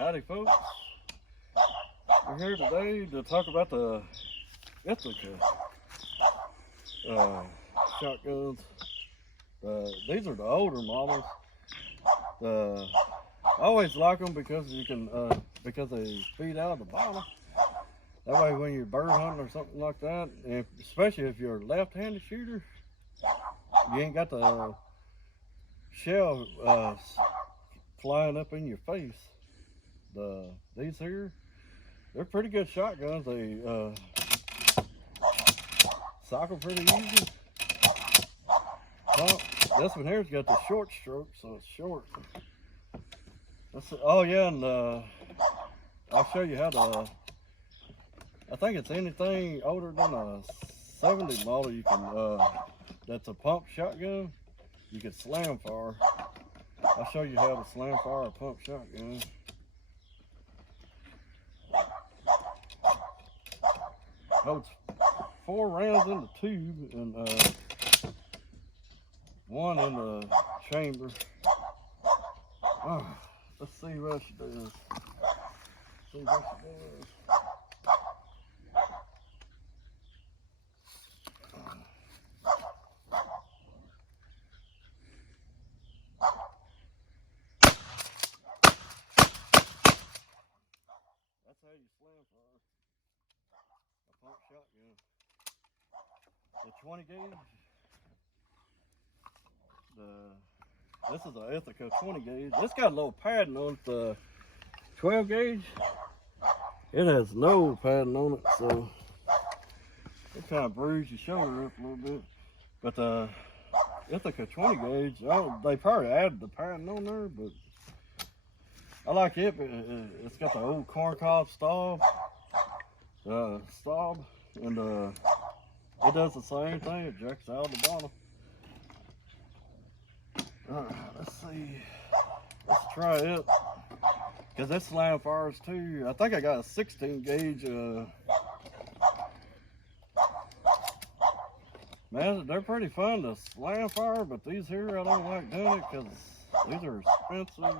Howdy folks, we're here today to talk about the ithaca shotguns. These are the older models. I always like them because you can because they feed out of the bottom. That way when you're bird hunting or something like that, and especially if you're a left-handed shooter, you ain't got the shell flying up in your face. These here, they're pretty good shotguns. They cycle pretty easy. This one here's got the short stroke, so it's short. Oh yeah, and I'll show you how to. I think it's anything older than a 70 model you can. That's a pump shotgun. You can slam fire. I'll show you how to slam fire a pump shotgun. Holds 4 rounds in the tube and 1 in the chamber. Let's see what she does. See what she does. That's how you slam fire a pump shotgun. The 20 gauge. This is an Ithaca 20 gauge. This got a little padding on it. The 12 gauge, it has no padding on it, so it kind of bruised your shoulder up a little bit. But the Ithaca 20 gauge, they probably added the padding on there, but I like it. It's got the old corncob stop, and it does the same thing. It jacks out the bottom. Let's see. Let's try it. Cause this slam fires too. I think I got a 16 gauge. Man, they're pretty fun to slam fire, but these here I don't like doing it because these are expensive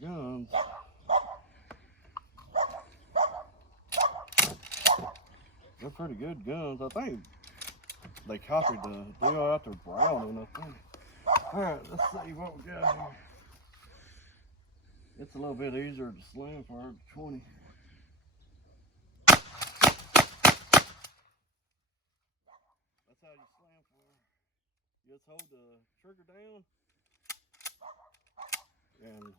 guns. They're pretty good guns. I think they copied the deal after Browning, I think. Alright, let's see what we got here. It's a little bit easier to slam fire the 20. That's how you slam fire. You just hold the trigger down and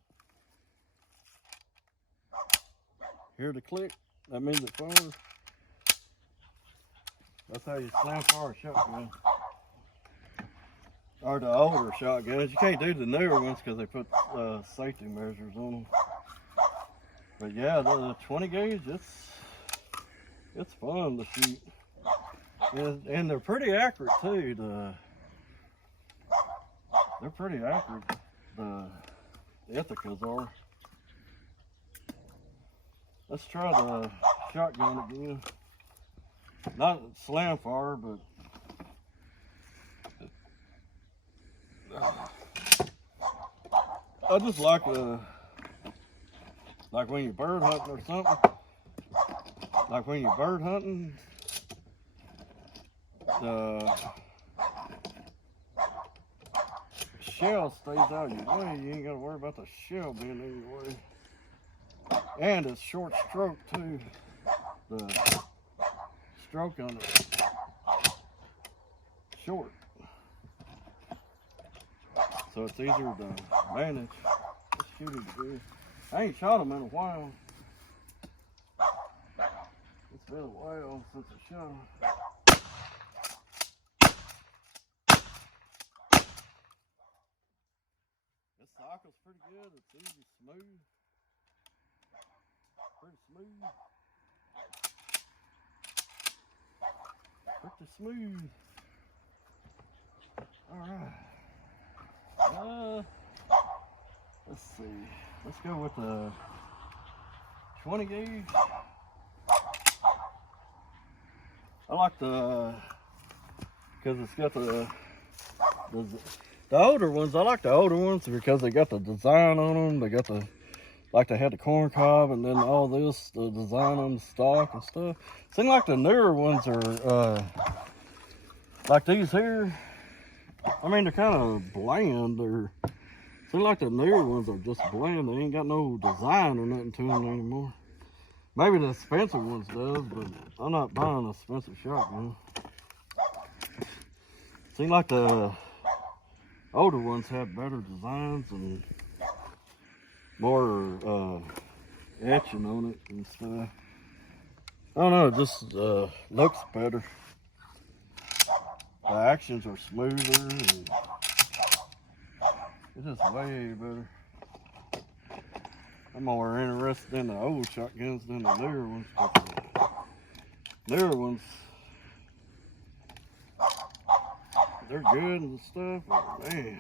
hear the click. That means it fires. That's how you slam fire a shotgun. Or the older shotguns. You can't do the newer ones because they put safety measures on them. But yeah, the 20 gauge, it's fun to shoot. And they're pretty accurate too. They're pretty accurate. The Ithacas are. Let's try the shotgun again. Not slam fire, but I just like when you're bird hunting or something. Like when you're bird hunting, the shell stays out of your way. You ain't gotta worry about the shell being in your way. And it's short stroke too. The stroke on it short, so it's easier to manage. Let's shoot it good. I ain't shot them in a while. It's been a while since I shot them. This cycle's pretty good. It's easy, smooth, pretty smooth. Pretty smooth. Alright. Let's see. Let's go with the 20 gauge. I like the, because it's got the The older ones, I like the older ones because they got the design on them. They got the, like they had the corn cob and then all this, the design on the stalk and stuff. Seems like the newer ones are, like these here. I mean, they're kind of bland. Seem like the newer ones are just bland. They ain't got no design or nothing to them anymore. Maybe the expensive ones does, but I'm not buying a expensive shotgun. Seems like the older ones had better designs and more etching on it and stuff. I don't know, it just looks better. The actions are smoother and it's just way better. I'm more interested in the old shotguns than the newer ones. The newer ones, they're good and stuff, but man,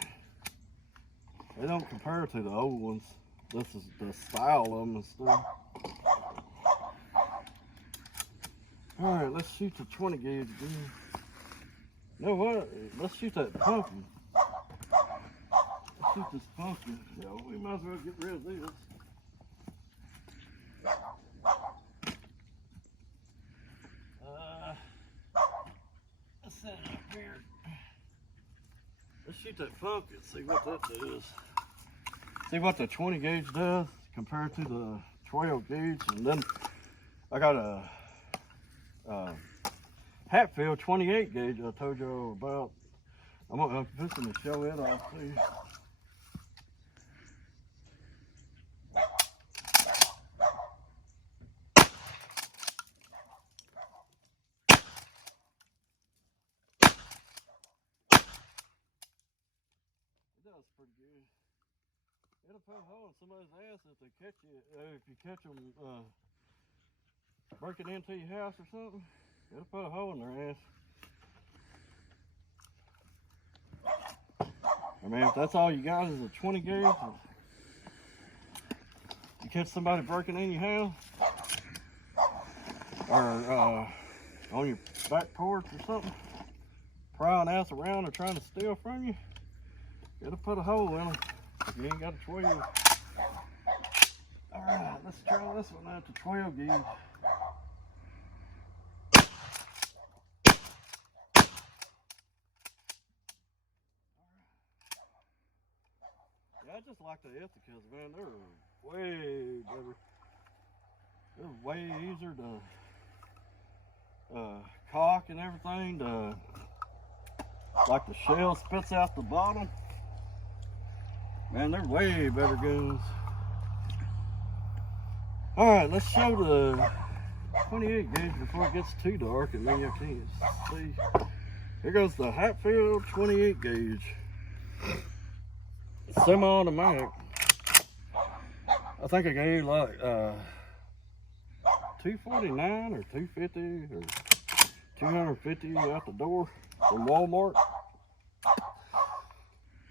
they don't compare to the old ones. This is the style of them and stuff. All right, let's shoot the 20 gauge again. You know what? Let's shoot that pumpkin. Let's shoot this pumpkin. Yeah, we might as well get rid of this. Let's set it up here. Let's shoot that pumpkin, see what that does. See what the 20 gauge does compared to the 12 gauge. And then I got a Hatfield 28 gauge I told you about. I'm fixing to show it off to you. That's pretty good. It'll put a hole in somebody's ass if they catch you. If you catch them breaking into your house or something, it'll put a hole in their ass. I mean, if that's all you got is a 20 gauge, you catch somebody breaking in your house or on your back porch or something, prying ass around or trying to steal from you, it'll put a hole in them if you ain't got a 12. Alright, let's try this one out, the 12 gauge. Yeah, I just like the ithacas, man. They're way better. They're way easier to cock and everything. Like the shell spits out the bottom. Man, they're way better guns. Alright, let's show the 28 gauge before it gets too dark and then you can't see. Here goes the Hatfield 28 gauge. Semi-automatic. I think I gave like 249 or 250 or 250 out the door from Walmart.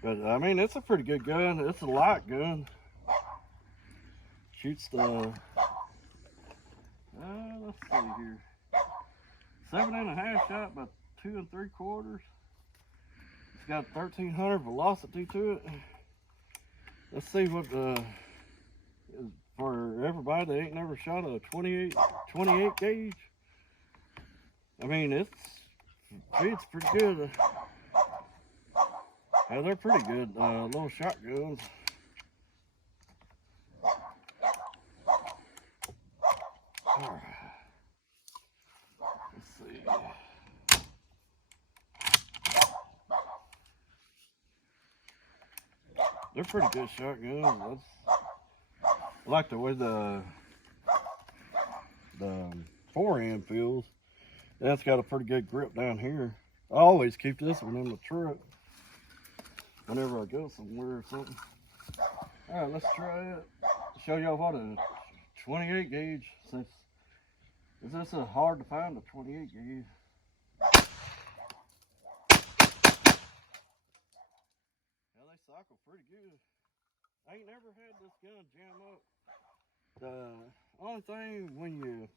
But I mean, it's a pretty good gun. It's a light gun. Shoots the let's see here, 7.5 shot by 2 3/4. It's got 1300 velocity to it. Let's see what for everybody that ain't never shot a 28 gauge. I mean, it's pretty good. Yeah, they're pretty good little shotguns. Alright. Let's see. They're pretty good shotguns. I like the way the forehand feels. That's got a pretty good grip down here. I always keep this one in the truck whenever I go somewhere or something. Alright, let's try it. Show y'all what a 28 gauge. Since this is hard to find a 28 gauge. Yeah, they cycle pretty good. I ain't never had this gun jam up. The only thing when you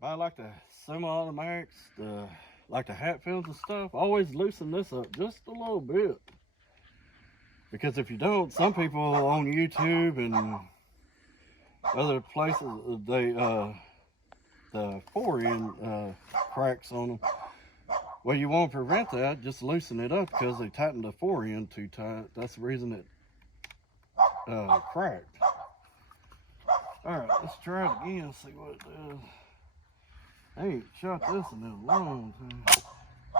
buy like the semi-automatics, like the Hatfields and stuff, always loosen this up just a little bit. Because if you don't, some people on YouTube and other places, they the fore-end cracks on them. Well, you want to prevent that, just loosen it up because they tightened the fore-end too tight. That's the reason it cracked. Alright, let's try it again, see what it does. I ain't shot this in a long time. I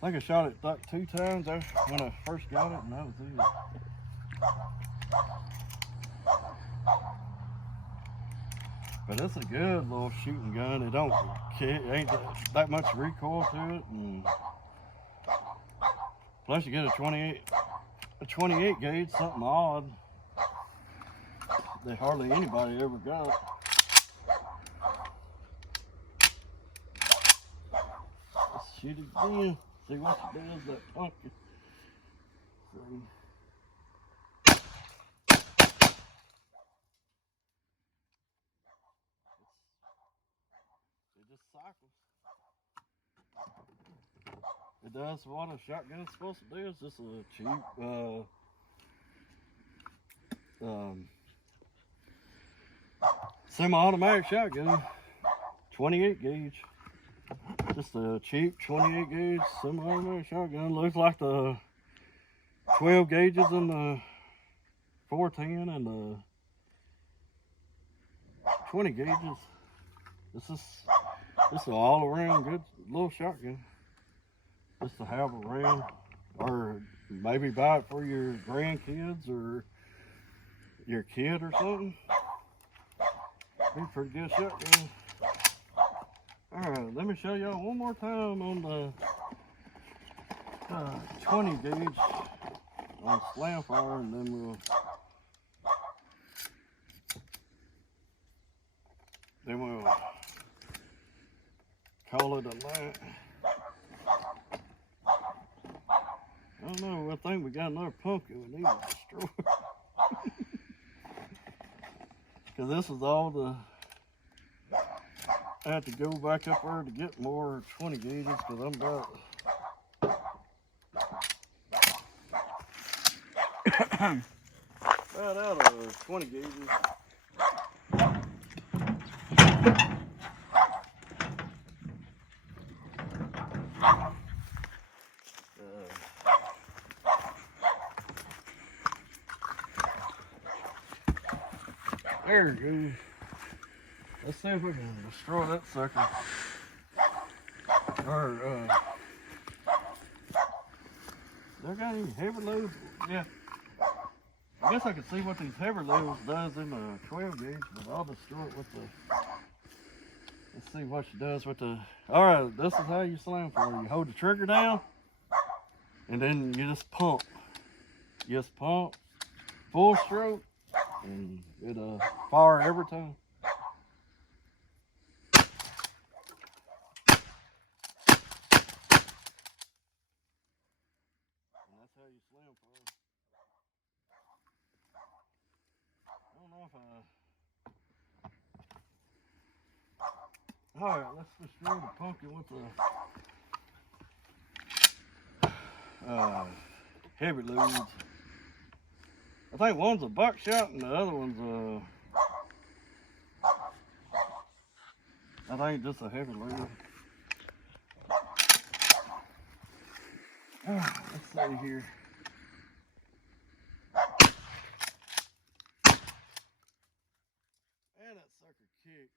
think I shot it like 2 times when I first got it, and that was it. But it's a good little shooting gun. It ain't that much recoil to it, and plus you get a 28 gauge, something odd that hardly anybody ever got. Let's shoot it again. See what it does, that pumpkin. See. It just cycles. It does what a shotgun's supposed to do. It's just a cheap semi-automatic shotgun, 28 gauge. Just a cheap 28 gauge semi-automatic shotgun. Looks like the 12 gauges in the 410 and the 20 gauges. This is an all-around good little shotgun. Just to have around, or maybe buy it for your grandkids or your kid or something. Be a pretty good shotgun. Alright, let me show y'all one more time on the 20 gauge on slam fire, and then we'll call it a night. I don't know, I think we got another pumpkin we need to destroy. Because this is all I have to go back up there to get more 20 gauges because I'm about out of 20 gauges. There we go. Let's see if we can destroy that sucker. Or, they got any heavy loads? Yeah. I guess I can see what these heavy loads does in the 12 gauge, but I'll destroy it with the. Let's see what she does with the. Alright, this is how you slam for it. You hold the trigger down, and then you just pump. You just pump, full stroke, and it'll fire every time. And that's how you slam for it. I don't know if Alright, let's destroy the pumpkin with the heavy loads. I think one's a buckshot and the other one's I think just a heavy load. Let's see here. And that sucker kicks.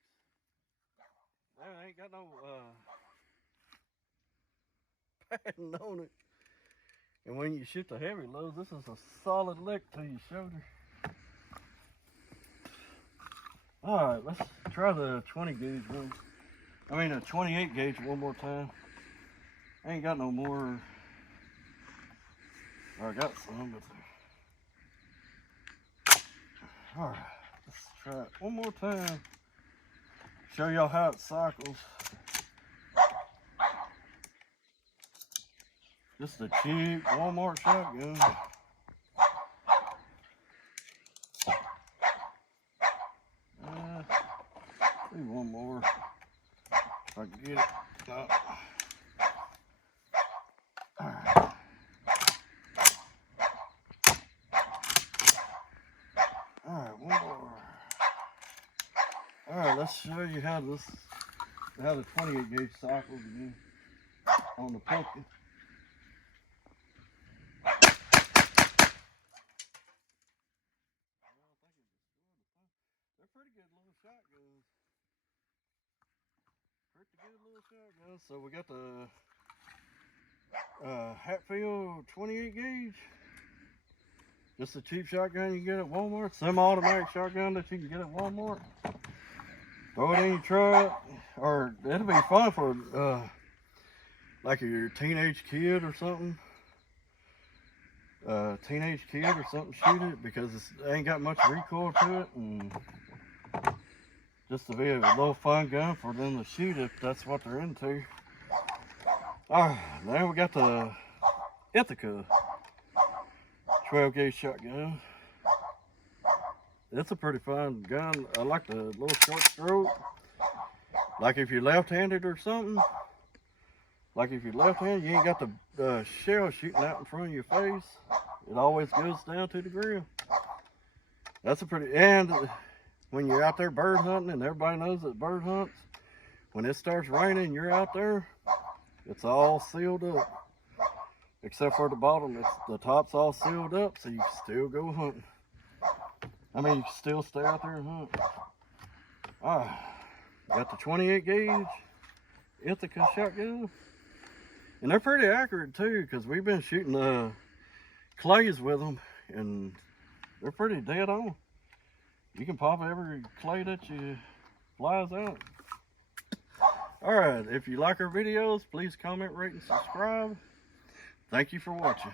That ain't got no padding on it. And when you shoot the heavy loads, this is a solid lick to your shoulder. Alright, let's try the 20 gauge one. I mean a 28 gauge one more time. I ain't got no more. I got some, but alright, let's try it one more time. Show y'all how it cycles. Just a cheap Walmart shotgun. Maybe one more if I can get it. Alright, let's show you how the 28 gauge cycles again on the pumpkin. They're pretty good little shotguns. So we got the Hatfield 28 gauge. Just a cheap shotgun you can get at Walmart. Semi-automatic shotgun that you can get at Walmart. Throw it in your truck, or it'll be fun for like your teenage kid or something. Teenage kid or something, shoot it because it ain't got much recoil to it, and just to be a little fun gun for them to shoot if that's what they're into. Alright, then we got the Ithaca 12 gauge shotgun. It's a pretty fun gun. I like the little short stroke. Like if you're left-handed or something. Like if you're left-handed, you ain't got the shell shooting out in front of your face. It always goes down to the ground. That's a pretty, and when you're out there bird hunting, and everybody knows that bird hunts, when it starts raining, you're out there, it's all sealed up. Except for the bottom, the top's all sealed up, so you can still go hunting. I mean, you can still stay out there and hunt. Got the 28 gauge Ithaca shotgun. And they're pretty accurate too, because we've been shooting clays with them, and they're pretty dead on. You can pop every clay that you flies out. Alright, if you like our videos, please comment, rate, and subscribe. Thank you for watching.